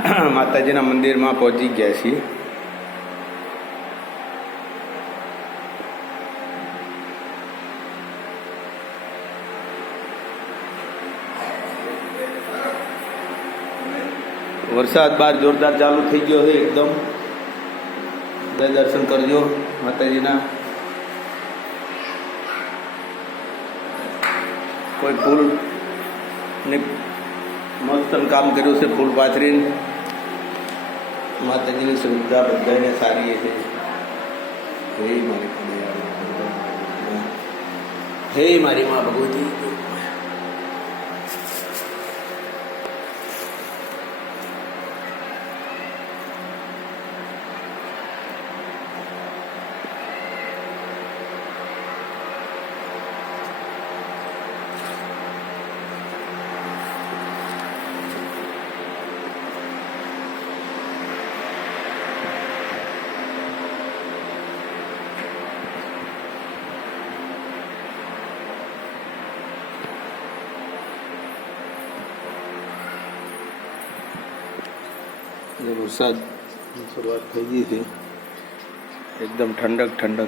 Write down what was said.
માતાજીના મંદિરમાં પહોંચી ગયા છીએ. વરસાદ બહાર જોરદાર ચાલુ થઈ ગયો છે એકદમ. દર્શન કરજો માતાજીના. કોઈ ફૂલ ને મસ્ત કામ કર્યું છે ફૂલ પાથરીને. માતાજીની સુવિધા બધાને સારી છે હે મારી. હે મારી મા ભગવતી વરસાદ શરૂઆત થઈ ગઈ છે. એકદમ ઠંડક ઠંડક.